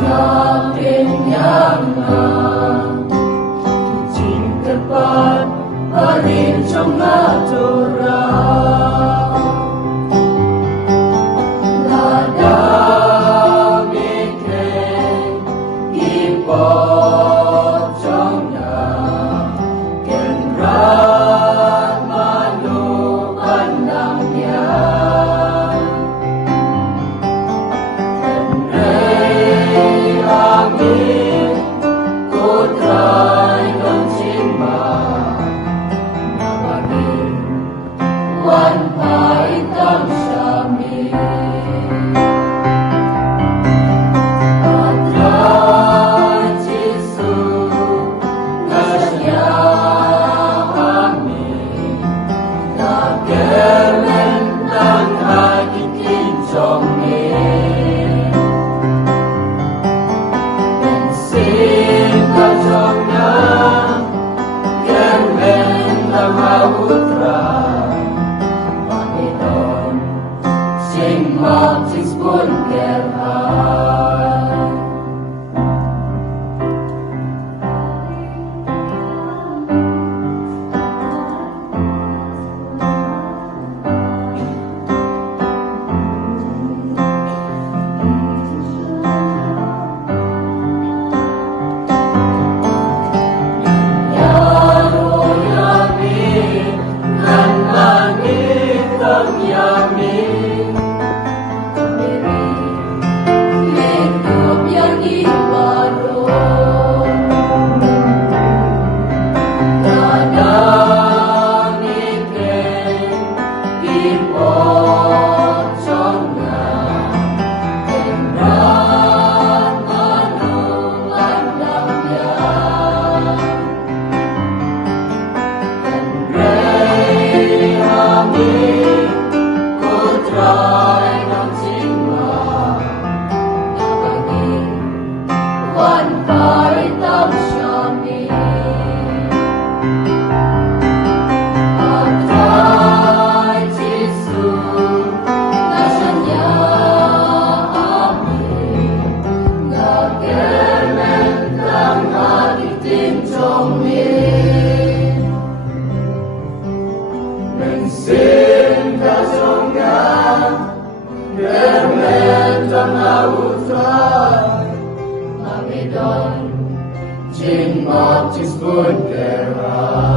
na kenyang izin tepat paling trong aturan nada mikeng ipot trong na kenrat manu pandangnya angin kotrai dan cima namanin wan paitam syami atrai jisu nasya kami nagemen dan hakikin jongni sing mountains pun kerhan Sin kasongan Kementan lautan Mamidon Jin motis pun kerah